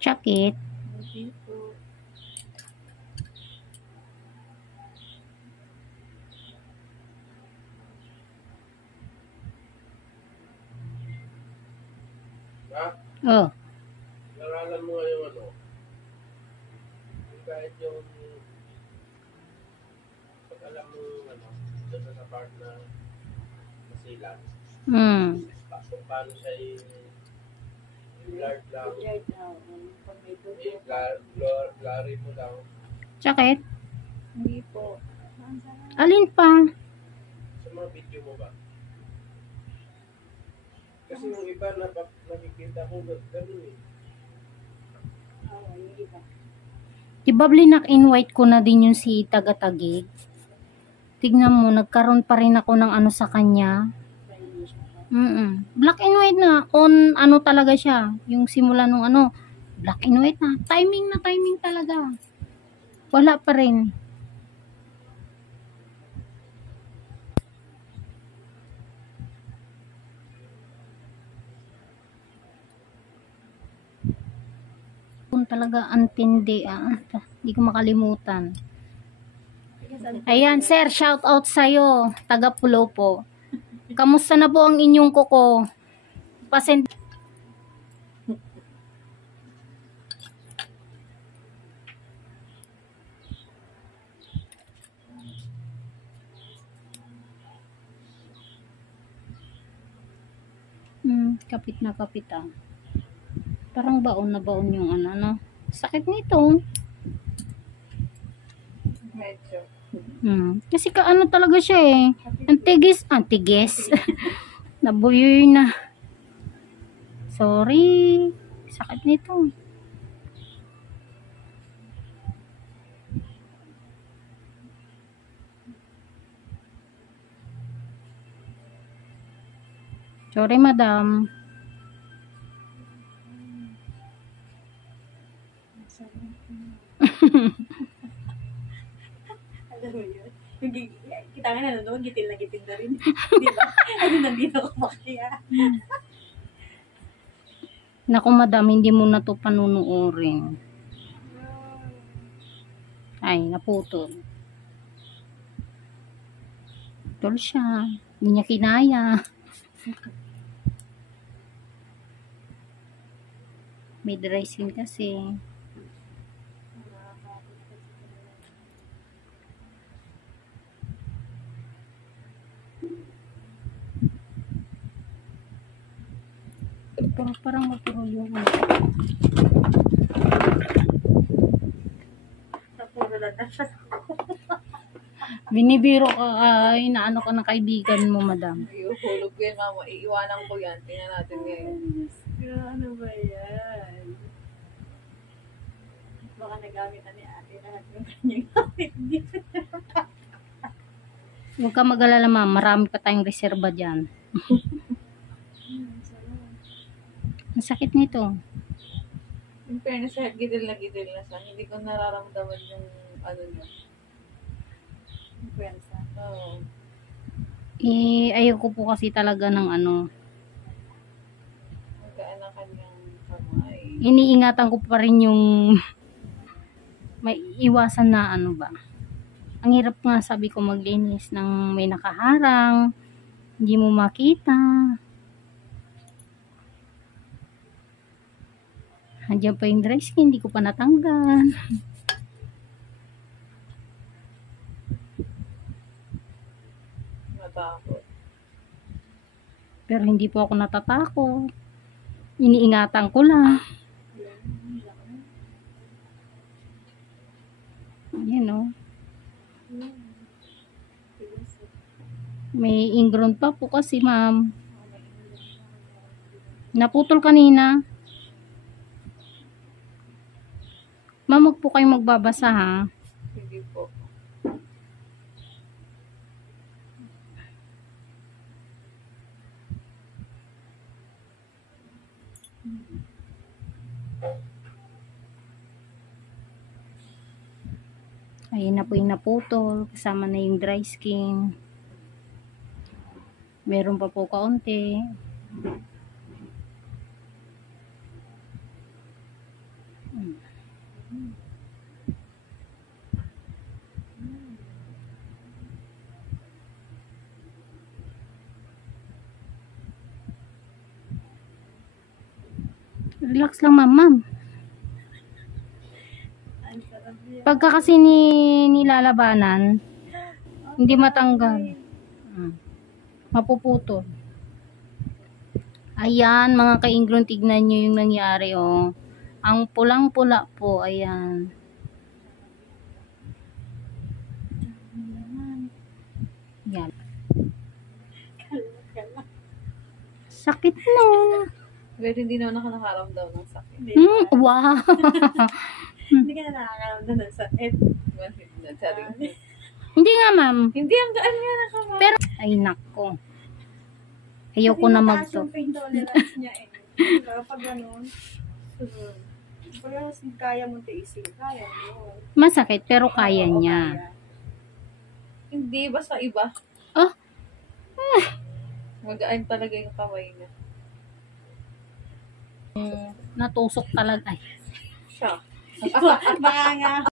Sakit. Hindi po. Ha? Oh. Naralan mo nga yung ano. Yung kahit yung pag alam mo ano, doon sa part na masilan. Kung paano siya i-blurred lang. Right now, pag may dugo. Blurry mo lang. Sakit? Hindi po. Alin pa? Sa mga video mo ba? Kasi yung iba na nakikita ko ganun eh. Oo, yung iba. Diba blinak in white ko na din yung si taga-tagig? Tignan mo, nagkaroon pa rin ako ng ano sa kanya. Black and white na. On ano talaga siya. Yung simula nung ano, black and white na. Timing talaga. Wala pa rin. Kung talaga antindi, hindi ko makalimutan. Ayan, sir, shout out sa'yo. Taga Pulo po. Kamusta na po ang inyong kuko? Pasend kapit na kapit Parang baon na baon yung ano, no? Sakit nito. Medyo. Kasi kaano talaga siya eh. Antiges. Nabuyoy na. Sorry. Sakit nito. Sorry, madam. Alam mo yun? Kita nga na doon, gitil na rin. Di ba? Ano nandito ko pa kaya? Naku, madam, hindi mo na to panunuorin. Ay, naputol. Putol siya. Hindi niya kinaya. May dry skin kasi. Parang maturo yung Napuro lang na siya. binibiro ka, inaano ka ng kaibigan mo, madam. Ihulog ko yan, mama. Iiwanan ko yan. Tingnan natin ngayon. Ano ba yan? Baka nagamit na ni ate lahat ng kanyang gamit dito. Huwag ka mag-alala, ma'am. Marami pa tayong reserba dyan. Ang sakit nito. In fairness, gidil na siya. Hindi ko nararamdaman yung ano niya. Influenza. Oo. Ayaw ko po kasi talaga ng ano. Magkaan ang kanyang kamay. Iniingatan ko pa rin yung may iwasan na ano ba. Ang hirap nga sabi ko maglinis ng may nakaharang. Hindi mo makita. Andiyan pa yung dry skin, hindi ko pa natanggal. Natakot. Pero hindi po ako natatakot. Iniingatan ko lang. Ayan o. May ingrown pa po kasi, ma'am. Naputol kanina. Ma'am, huwag po kayong magbabasa, ha? Hindi po. Ayun na po yung naputol. Kasama na yung dry skin. Meron pa po kaunti. Relax lang, ma'am. Ang sarap niya. Pagka kasi nilalabanan, hindi matanggal. Mapuputol. Ayan, mga kainglon, tignan nyo yung nangyari, oh. Ang pulang-pula po, ayan. Yan. Sakit no. Pero hindi naman ako nakaramdam ng sakit. Hindi, Wow. hindi ka na nakakaramdam ng sakit. Sorry. Hindi nga, ma'am. Hindi, ang gaan nga nakamay. Pero, ay nako. Ayoko na Kasi mataas magto. yung pain tolerance niya eh. Diba? Pag ganun, pag kaya mo tiisin, kaya mo. Masakit, pero kaya Oo, niya. kaya. Hindi, basta iba. Ah. Magaan talaga yung kamay niya. Natusok talaga. Ay, Siya. Baka nga